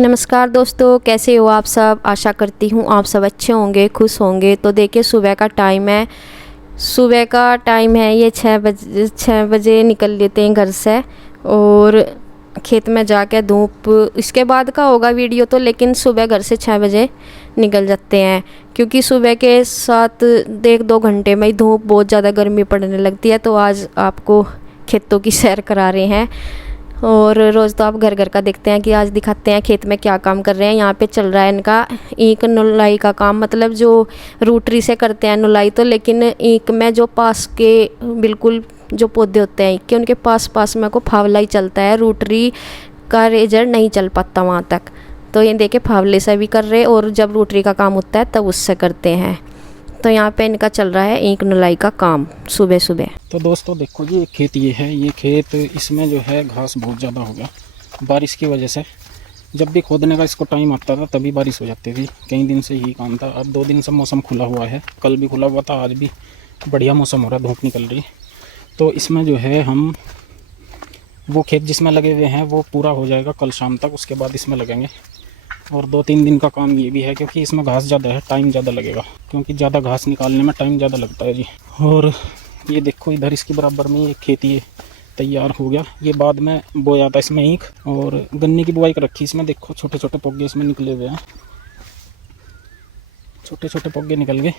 नमस्कार दोस्तों, कैसे हो आप सब। आशा करती हूँ आप सब अच्छे होंगे, खुश होंगे। तो देखिए सुबह का टाइम है। ये 6 बजे निकल लेते हैं घर से और खेत में जाके धूप इसके बाद का होगा वीडियो तो, लेकिन सुबह घर से 6 बजे निकल जाते हैं क्योंकि सुबह के साथ 1-2 घंटे में ही धूप बहुत ज़्यादा गर्मी पड़ने लगती है। तो आज आपको खेतों की सैर करा रहे हैं और रोज़ तो आप घर घर का देखते हैं कि आज दिखाते हैं खेत में क्या काम कर रहे हैं। यहाँ पे चल रहा है इनका ईंख नुलाई का काम, मतलब जो रूटरी से करते हैं नुलाई तो, लेकिन ईंख में जो पास के बिल्कुल जो पौधे होते हैं ईंख के, उनके पास में को फावला ही चलता है, रूटरी का रेजर नहीं चल पाता वहाँ तक। तो ये देखिए फावले से भी कर रहे और जब रूटरी का काम होता है तब उससे करते हैं। तो यहाँ पे इनका चल रहा है ईंख नुलाई का काम सुबह सुबह। तो दोस्तों देखो जी, एक खेत ये है, ये खेत इसमें जो है घास बहुत ज़्यादा हो गया बारिश की वजह से। जब भी खोदने का इसको टाइम आता था तभी बारिश हो जाती थी। कई दिन से यही काम था। अब 2 दिन से मौसम खुला हुआ है, कल भी खुला हुआ था, आज भी बढ़िया मौसम हो रहा है, धूप निकल रही। तो इसमें जो है हम वो खेत जिसमें लगे हुए हैं वो पूरा हो जाएगा कल शाम तक, उसके बाद इसमें लगेंगे। और 2-3 दिन का काम ये भी है क्योंकि इसमें घास ज़्यादा है, टाइम ज़्यादा लगेगा क्योंकि ज़्यादा घास निकालने में टाइम ज़्यादा लगता है जी। और ये देखो इधर इसके बराबर में ये खेती है, तैयार हो गया। ये बाद में बोया था इसमें ईंख, और गन्ने की बुआई कर रखी इसमें। देखो छोटे छोटे पौधे इसमें निकले हुए हैं, छोटे छोटे पौधे निकल गए।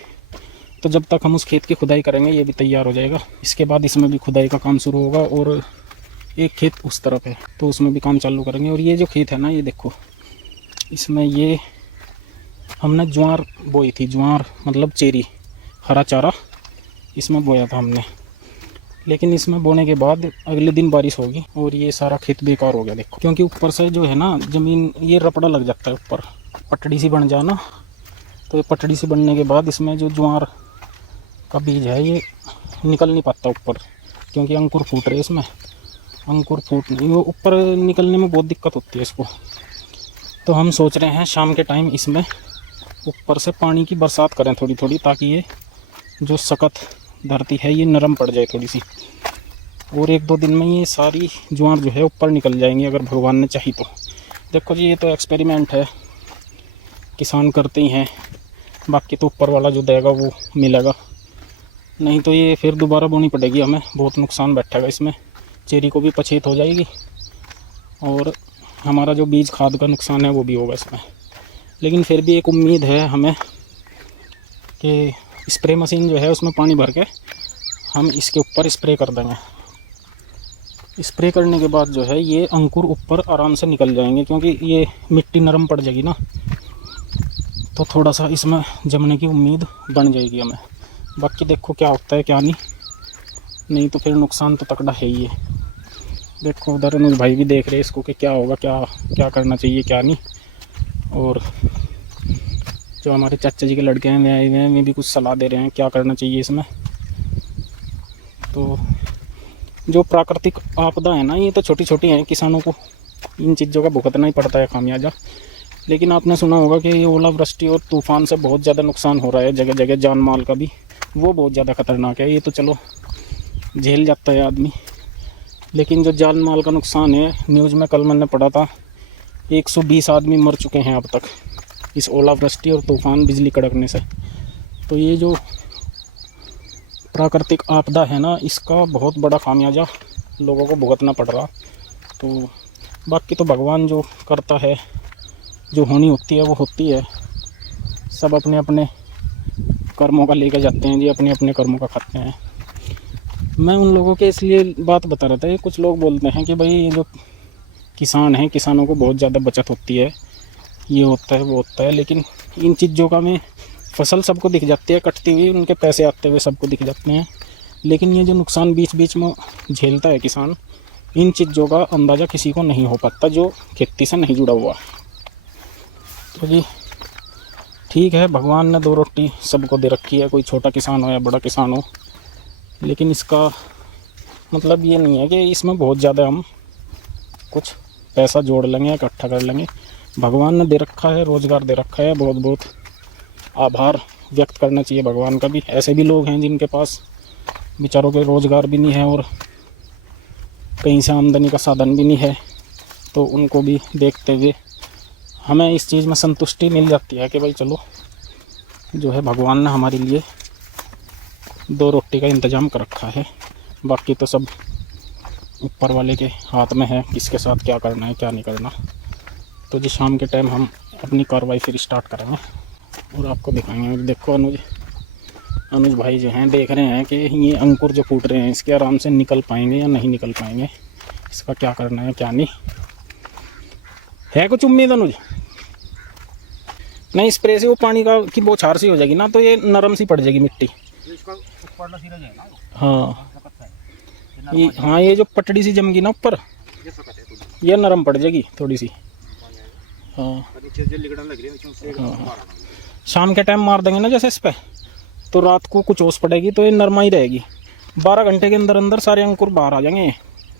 तो जब तक हम उस खेत की खुदाई करेंगे ये भी तैयार हो जाएगा। इसके बाद इसमें भी खुदाई का काम शुरू होगा। और एक खेत उस तरफ है तो उसमें भी काम चालू करेंगे। और ये जो खेत है ना, ये देखो इसमें ये हमने ज्वार बोई थी, ज्वार मतलब चेरी, हरा चारा इसमें बोया था हमने। लेकिन इसमें बोने के बाद अगले दिन बारिश होगी और ये सारा खेत बेकार हो गया। देखो क्योंकि ऊपर से जो है ना ज़मीन, ये रपड़ा लग जाता है, ऊपर पटड़ी सी बन जाए ना, तो ये पटड़ी सी बनने के बाद इसमें जो ज्वार का बीज है ये निकल नहीं पाता ऊपर, क्योंकि अंकुर फूट रहे इसमें। अंकुर फूट नहीं, वो ऊपर निकलने में बहुत दिक्कत होती है इसको। तो हम सोच रहे हैं शाम के टाइम इसमें ऊपर से पानी की बरसात करें थोड़ी थोड़ी, ताकि ये जो सख्त धरती है ये नरम पड़ जाए थोड़ी सी। और 1-2 दिन में ये सारी ज्वार जो है ऊपर निकल जाएंगी अगर भगवान ने चाही तो। देखो जी, ये तो एक्सपेरिमेंट है, किसान करते ही हैं, बाकी तो ऊपर वाला जो देगा वो मिलेगा। नहीं तो ये फिर दोबारा बोनी पड़ेगी हमें, बहुत नुकसान बैठेगा इसमें। चेरी को भी पछेत हो जाएगी और हमारा जो बीज खाद का नुकसान है वो भी होगा इसमें। लेकिन फिर भी एक उम्मीद है हमें कि स्प्रे मशीन जो है उसमें पानी भर के हम इसके ऊपर स्प्रे कर देंगे। स्प्रे करने के बाद जो है ये अंकुर ऊपर आराम से निकल जाएंगे, क्योंकि ये मिट्टी नरम पड़ जाएगी ना, तो थोड़ा सा इसमें जमने की उम्मीद बन जाएगी हमें। बाकी देखो क्या होता है क्या नहीं तो फिर नुकसान तो तकड़ा है ही है। देखो उधर अनुज भाई भी देख रहे हैं इसको कि क्या होगा, क्या करना चाहिए क्या नहीं। और जो हमारे चाचा जी के लड़के हैं वे आए हुए हैं, वे भी कुछ सलाह दे रहे हैं क्या करना चाहिए इसमें। तो जो प्राकृतिक आपदा है ना, ये तो छोटी छोटी हैं, किसानों को इन चीज़ों का भुगतना ही पड़ता है खामियाजा। लेकिन आपने सुना होगा कि ये ओलावृष्टि और तूफ़ान से बहुत ज़्यादा नुकसान हो रहा है जगह जगह, जान माल का भी, वो बहुत ज़्यादा ख़तरनाक है। ये तो चलो झेल जाता है आदमी, लेकिन जो जान माल का नुकसान है, न्यूज़ में कल मैंने पढ़ा था 120 आदमी मर चुके हैं अब तक इस ओलावृष्टि और तूफ़ान बिजली कड़कने से। तो ये जो प्राकृतिक आपदा है ना, इसका बहुत बड़ा खामियाजा लोगों को भुगतना पड़ रहा। तो बाकी तो भगवान जो करता है, जो होनी होती है वो होती है। सब अपने अपने कर्मों का लेकर जाते हैं जी, अपने अपने कर्मों का खाते हैं। मैं उन लोगों के इसलिए बात बता रहा था, ये कुछ लोग बोलते हैं कि भाई ये जो किसान हैं, किसानों को बहुत ज़्यादा बचत होती है, ये होता है वो होता है। लेकिन इन चीज़ों का में फसल सबको दिख जाती है कटती हुई, उनके पैसे आते हुए सबको दिख जाते हैं। लेकिन ये जो नुकसान बीच बीच में झेलता है किसान, इन चीज़ों का अंदाज़ा किसी को नहीं हो पाता जो खेती से नहीं जुड़ा हुआ। तो जी ठीक है, भगवान ने 2 रोटी सबको दे रखी है, कोई छोटा किसान हो या बड़ा किसान हो। लेकिन इसका मतलब ये नहीं है कि इसमें बहुत ज़्यादा हम कुछ पैसा जोड़ लेंगे या इकट्ठा कर लेंगे। भगवान ने दे रखा है, रोज़गार दे रखा है, बहुत बहुत आभार व्यक्त करना चाहिए भगवान का भी। ऐसे भी लोग हैं जिनके पास बेचारों के रोज़गार भी नहीं है और कहीं से आमदनी का साधन भी नहीं है, तो उनको भी देखते हुए हमें इस चीज़ में संतुष्टि मिल जाती है कि भाई चलो जो है भगवान ने हमारे लिए 2 रोटी का इंतज़ाम कर रखा है। बाकी तो सब ऊपर वाले के हाथ में है, किसके साथ क्या करना है क्या नहीं करना। तो जी शाम के टाइम हम अपनी कार्रवाई फिर स्टार्ट करेंगे और आपको दिखाएंगे। देखो अनुज भाई जो हैं देख रहे हैं कि ये अंकुर जो फूट रहे हैं इसके आराम से निकल पाएंगे या नहीं निकल पाएंगे, इसका क्या करना है क्या नहीं है। कुछ उम्मीद अनुज? नहीं, स्प्रे से वो पानी का की बौछार सी हो जाएगी ना, तो ये नरम सी पड़ जाएगी मिट्टी। हाँ ये जो पटड़ी सी जमगी ना ऊपर, ये नरम पड़ जाएगी थोड़ी सी। हाँ शाम के टाइम मार देंगे ना जैसे इस पे, तो रात को कुछ ओस पड़ेगी तो ये नरमा ही रहेगी। 12 घंटे के अंदर अंदर सारे अंकुर बाहर आ जाएंगे,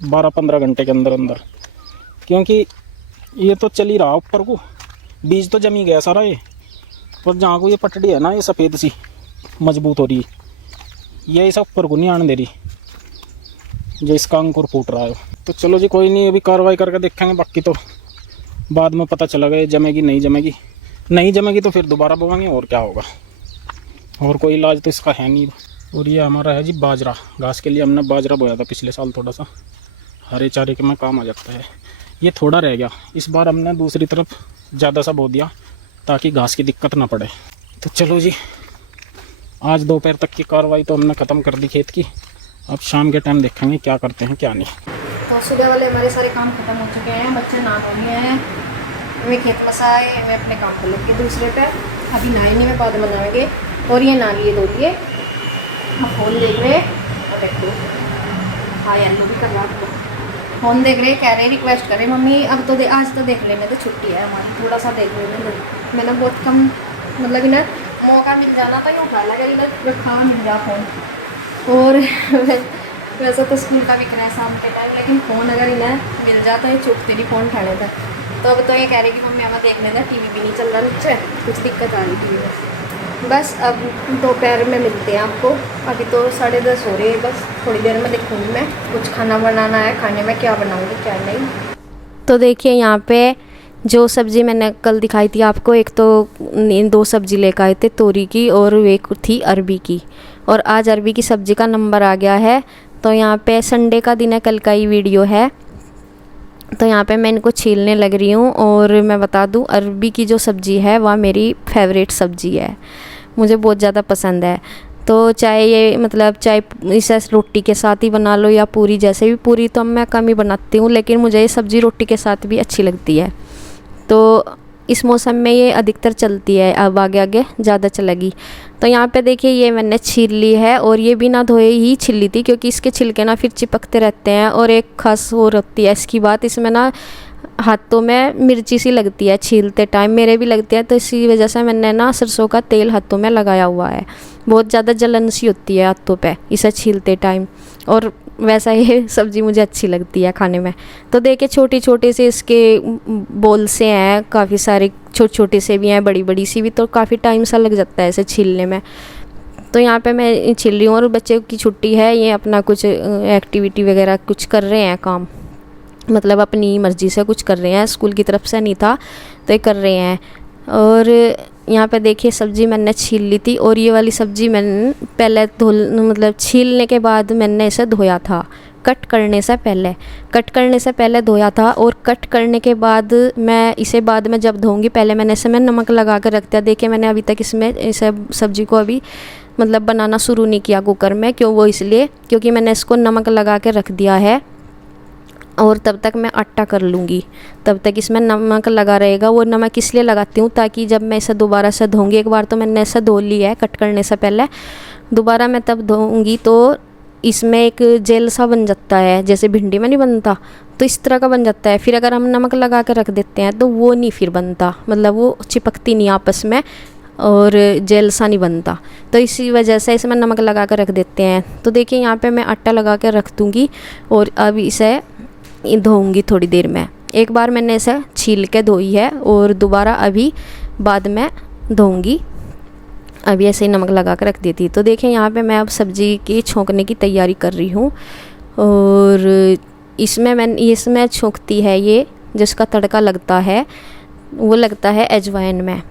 12-15 घंटे के अंदर अंदर, क्योंकि ये तो चल ही रहा ऊपर को, बीज तो जमी गया सारा ये। और जहाँ को ये पटड़ी है ना ये सफ़ेद सी मजबूत हो रही, ये ऐसा ऊपर को नहीं आने दे रही जो इसका अंकुर फूट रहा है। तो चलो जी कोई नहीं, अभी कार्रवाई करके देखेंगे, बाकी तो बाद में पता चलेगा ये जमेगी नहीं जमेगी। नहीं जमेगी तो फिर दोबारा बोएंगे और क्या होगा, और कोई इलाज तो इसका है नहीं। और ये हमारा है जी बाजरा, घास के लिए हमने बाजरा बोया था पिछले साल, थोड़ा सा हरे चारे के में काम आ जाता है। ये थोड़ा रह गया, इस बार हमने दूसरी तरफ ज़्यादा सा बो दिया ताकि घास की दिक्कत ना पड़े। तो चलो जी आज दोपहर तक की कार्रवाई तो हमने ख़त्म कर दी खेत की, अब शाम के टाइम देखेंगे क्या करते हैं क्या नहीं। तो सुबह वाले हमारे सारे काम खत्म हो चुके हैं, बच्चे नहा धो लिए हैं, मैं खेत में आए, मैं अपने काम पर लग गई दूसरे पे। अभी नहाएंगे मैं बाद में नहाएंगे, और ये ना लिए धो लिए। हम फ़ोन देख रहे और देखो हाँ येलो भी कर रहा आपको फ़ोन देख रहे, कह रहे रिक्वेस्ट करें मम्मी अब तो आज तो देख लेने, तो छुट्टी है हमारी, थोड़ा सा देख लेने। मैंने बहुत कम मतलब इन्हें मौका मिल जाना था क्यों उठा लगा इधर रखा मिल जा फ़ोन। और वैसे तो स्कूल का भी कराया शाम के टाइम, लेकिन फ़ोन अगर इन्हें मिल जाता है चुपते नहीं फ़ोन उठाने था। तो अब तो ये कह रहे कि मम्मी हमें देख लेना, टीवी भी नहीं चल रहा नीचे, कुछ दिक्कत आ रही टीवी में। बस अब दोपहर में मिलते हैं आपको, अभी तो 10:30 हो रहे हैं, बस थोड़ी देर में देखूँगी मैं कुछ खाना बनाना है, खाने में क्या बनाऊँगी क्या नहीं। तो देखिए यहाँ पे जो सब्ज़ी मैंने कल दिखाई थी आपको, एक तो 2 सब्ज़ी लेकर आए थे, तोरी की और एक थी अरबी की, और आज अरबी की सब्ज़ी का नंबर आ गया है। तो यहाँ पे संडे का दिन है, कल का ही वीडियो है। तो यहाँ पे मैं इनको छीलने लग रही हूँ, और मैं बता दूँ अरबी की जो सब्ज़ी है वह मेरी फेवरेट सब्ज़ी है, मुझे बहुत ज़्यादा पसंद है। तो चाहे ये मतलब चाहे इसे रोटी के साथ ही बना लो या पूरी, जैसे भी, पूरी तो मैं कम ही बनाती हूँ, लेकिन मुझे ये सब्ज़ी रोटी के साथ भी अच्छी लगती है। तो इस मौसम में ये अधिकतर चलती है, अब आगे आगे ज़्यादा चलेगी। तो यहाँ पे देखिए ये मैंने छील ली है, और ये बिना धोए ही छील ली थी, क्योंकि इसके छिलके ना फिर चिपकते रहते हैं, और एक खास वो रहती है इसकी बात, इसमें ना हाथों में मिर्ची सी लगती है छीलते टाइम, मेरे भी लगती है। तो इसी वजह से मैंने ना सरसों का तेल हाथों में लगाया हुआ है, बहुत ज़्यादा जलन सी होती है हाथों पे इसे छीलते टाइम, और वैसा ये सब्ज़ी मुझे अच्छी लगती है खाने में। तो देखिए छोटे छोटे से इसके बोल से हैं, काफ़ी सारे छोटे छोटे से भी हैं, बड़ी बड़ी सी भी, तो काफ़ी टाइम सा लग जाता है इसे छीलने में। तो यहाँ पे मैं छील रही हूँ, और बच्चे की छुट्टी है, ये अपना कुछ एक्टिविटी वगैरह कुछ कर रहे हैं, काम मतलब अपनी मर्ज़ी से कुछ कर रहे हैं, स्कूल की तरफ से नहीं था तो ये कर रहे हैं। और यहाँ पे देखिए सब्ज़ी मैंने छील ली थी, और ये वाली सब्ज़ी मैंने पहले मतलब छीलने के बाद मैंने इसे धोया था, कट करने से पहले धोया था। और कट करने के बाद मैं इसे बाद में जब धोऊंगी, पहले मैंने इसे नमक लगा कर रख दिया। देखिए मैंने अभी तक इसमें इसे सब्ज़ी को अभी मतलब बनाना शुरू नहीं किया कुकर में, क्यों वो इसलिए क्योंकि मैंने इसको नमक लगा के रख दिया है, और तब तक मैं आटा कर लूँगी, तब तक इसमें नमक लगा रहेगा। वो नमक इसलिए लगाती हूँ ताकि जब मैं इसे दोबारा से धोऊंगी, एक बार तो मैंने इसे धो लिया है कट करने से पहले, दोबारा मैं तब धोऊंगी तो इसमें एक जेल सा बन जाता है, जैसे भिंडी में नहीं बनता, तो इस तरह का बन जाता है। फिर अगर हम नमक लगा कर रख देते हैं तो वो नहीं फिर बनता, मतलब वो चिपकती नहीं आपस में, और जेल सा नहीं बनता। तो इसी वजह से इसमें नमक लगा कर रख देते हैं। तो देखिए यहाँ पे मैं आटा लगा कर रख दूँगी, और अब इसे धोऊंगी थोड़ी देर में। एक बार मैंने इसे छील के धोई है, और दोबारा अभी बाद में धोऊंगी, अभी ऐसे ही नमक लगा कर रख देती। तो देखिए यहाँ पे मैं अब सब्ज़ी की छौंकने की तैयारी कर रही हूँ, और इसमें छोंकती है ये जिसका तड़का लगता है। वो लगता है अजवाइन में,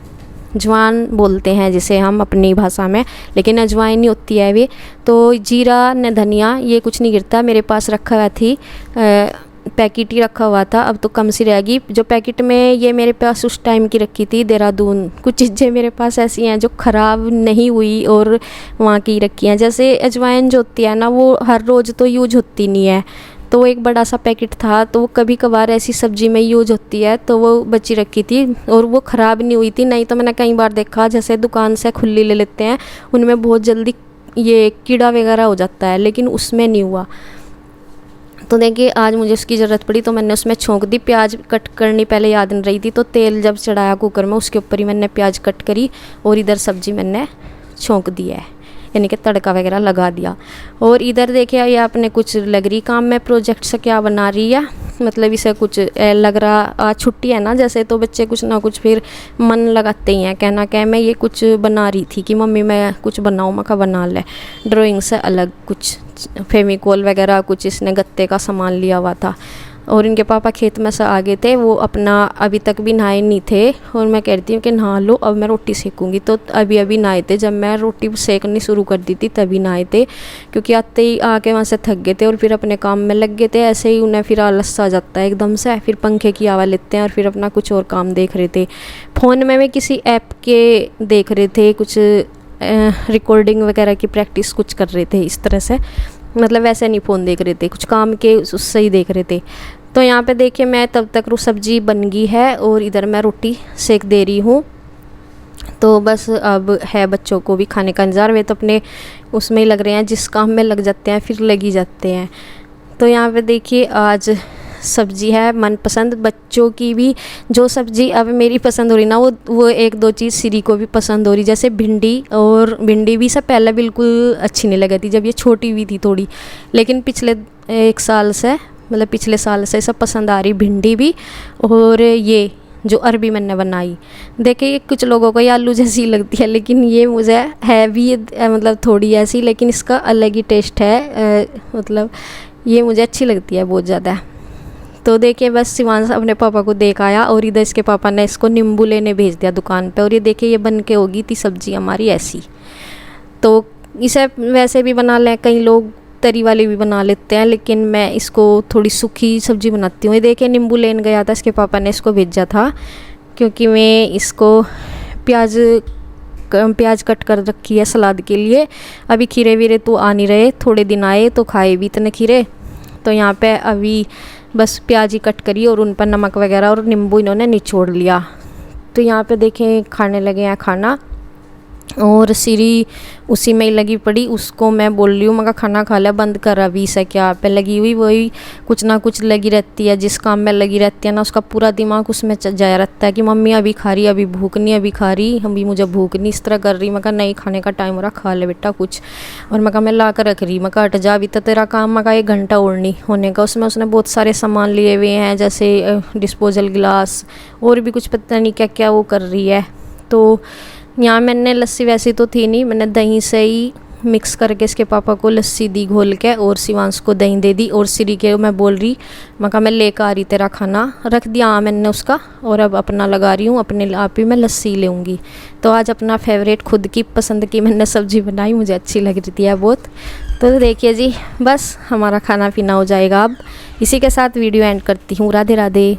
जवान बोलते हैं जिसे हम अपनी भाषा में, लेकिन अजवाइन ही होती है वे। तो जीरा न धनिया ये कुछ नहीं गिरता, मेरे पास रखा हुआ थी, पैकेट ही रखा हुआ था, अब तो कम सी रहेगी। जो पैकेट में ये मेरे पास उस टाइम की रखी थी देहरादून, कुछ चीज़ें मेरे पास ऐसी हैं जो ख़राब नहीं हुई और वहाँ की रखी हैं। जैसे अजवाइन जो होती है ना, वो हर रोज़ तो यूज होती नहीं है, तो वो एक बड़ा सा पैकेट था, तो वो कभी कभार ऐसी सब्ज़ी में यूज होती है, तो वो बची रखी थी और वो ख़राब नहीं हुई थी। नहीं तो मैंने कई बार देखा जैसे दुकान से खुली ले लेते हैं, उनमें बहुत जल्दी ये कीड़ा वगैरह हो जाता है, लेकिन उसमें नहीं हुआ। तो देखिए आज मुझे उसकी ज़रूरत पड़ी तो मैंने उसमें छोंक दी। प्याज कट करनी पहले याद नहीं रही थी, तो तेल जब चढ़ाया कुकर में उसके ऊपर ही मैंने प्याज कट करी और इधर सब्ज़ी मैंने छोंक दी है, यानी कि तड़का वगैरह लगा दिया। और इधर देखिए ये आपने कुछ लग रही काम में, प्रोजेक्ट से क्या बना रही है, मतलब इसे कुछ लग रहा आज छुट्टी है ना जैसे, तो बच्चे कुछ ना कुछ फिर मन लगाते ही हैं। कहना क्या मैं ये कुछ बना रही थी कि मम्मी मैं कुछ बनाऊँ, मैं कहा बना ले, ड्राइंग से अलग कुछ फेविकोल वगैरह कुछ इसने गत्ते का सामान लिया हुआ था। और इनके पापा खेत में से आ गए थे, वो अपना अभी तक भी नहाए नहीं थे, और मैं कहती हूँ कि नहा लो अब मैं रोटी सेकूँगी, तो अभी अभी नहाए थे। जब मैं रोटी सेकनी शुरू कर दी थी तभी नहाए थे, क्योंकि आते ही आके वहाँ से थक गए थे और फिर अपने काम में लग गए थे। ऐसे ही उन्हें फिर आलस आ जाता है एकदम से, फिर पंखे की आवाज़ लेते हैं और फिर अपना कुछ और काम देख रहे थे। फ़ोन में किसी ऐप के देख रहे थे, कुछ रिकॉर्डिंग वगैरह की प्रैक्टिस कुछ कर रहे थे इस तरह से, मतलब वैसे नहीं फ़ोन देख रहे थे, कुछ काम के उससे ही देख रहे थे। तो यहाँ पे देखिए मैं तब तक सब्ज़ी बन गई है और इधर मैं रोटी सेक दे रही हूँ। तो बस अब है बच्चों को भी खाने का इंतज़ार, वे तो अपने उसमें ही लग रहे हैं, जिस काम में लग जाते हैं फिर लग ही जाते हैं। तो यहाँ पे देखिए आज सब्ज़ी है मनपसंद बच्चों की भी, जो सब्ज़ी अब मेरी पसंद हो रही ना वो एक दो चीज़ सिरी को भी पसंद हो रही, जैसे भिंडी। और भिंडी भी सब पहले बिल्कुल अच्छी नहीं लगी थी जब ये छोटी हुई थी थोड़ी, लेकिन पिछले एक साल से, मतलब पिछले साल से सब पसंद आ रही भिंडी भी। और ये जो अरबी मैंने बनाई, देखिए कुछ लोगों को ये आलू जैसी लगती है, लेकिन ये मुझे है भी मतलब थोड़ी ऐसी, लेकिन इसका अलग ही टेस्ट है, मतलब ये मुझे अच्छी लगती है बहुत ज़्यादा। तो देखिए बस शिवांश अपने पापा को देख आया और इधर इसके पापा ने इसको नींबू लेने भेज दिया दुकान पे। और ये देखिए ये बन के होगी थी सब्ज़ी हमारी ऐसी। तो इसे वैसे भी बना लें, कई लोग तरी वाली भी बना लेते हैं, लेकिन मैं इसको थोड़ी सूखी सब्ज़ी बनाती हूँ। ये देखिए नींबू लेने गया था, इसके पापा ने इसको भेजा था, क्योंकि मैं इसको प्याज कट कर रखी है सलाद के लिए। अभी खीरे वीरे तो आ नहीं रहे, थोड़े दिन आए तो खाए भी इतने खीरे। तो यहाँ पे अभी बस प्याज ही कट करी और उन पर नमक वगैरह और नींबू इन्होंने निचोड़ लिया। तो यहाँ पे देखें खाने लगे हैं खाना, और सिरी उसी में ही लगी पड़ी, उसको मैं बोल रही हूँ मैं खाना खा लिया, बंद कर अभी से क्या पे लगी हुई, वही कुछ ना कुछ लगी रहती है। जिस काम में लगी रहती है ना उसका पूरा दिमाग उसमें जाया रहता है कि मम्मी अभी खा रही, अभी भूख नहीं, अभी खा रही, अभी मुझे भूख नहीं, इस तरह कर रही। मैं कहा नहीं खाने का टाइम हो रहा, खा ले बेटा कुछ। और मैं कहा मैं ला कर रख रही, मैं कहा हट जा अभी तो तेरा काम, मैं कहा 1 घंटा और नहीं होने का। उसमें उसने बहुत सारे सामान लिए हुए हैं, जैसे डिस्पोजल गिलास और भी कुछ पता नहीं क्या क्या वो कर रही है। तो यहाँ मैंने लस्सी वैसी तो थी नहीं, मैंने दही से ही मिक्स करके इसके पापा को लस्सी दी घोल के, और शिवांश को दही दे दी। और सिरी के मैं बोल रही, मैं कहा मैं लेकर आ रही तेरा खाना, रख दिया हाँ मैंने उसका, और अब अपना लगा रही हूँ, अपने आप ही मैं लस्सी लेऊँगी। तो आज अपना फेवरेट खुद की पसंद की मैंने सब्ज़ी बनाई, मुझे अच्छी लग रही थी बहुत। तो देखिए जी बस हमारा खाना पीना हो जाएगा अब। इसी के साथ वीडियो एंड करती हूँ। राधे राधे।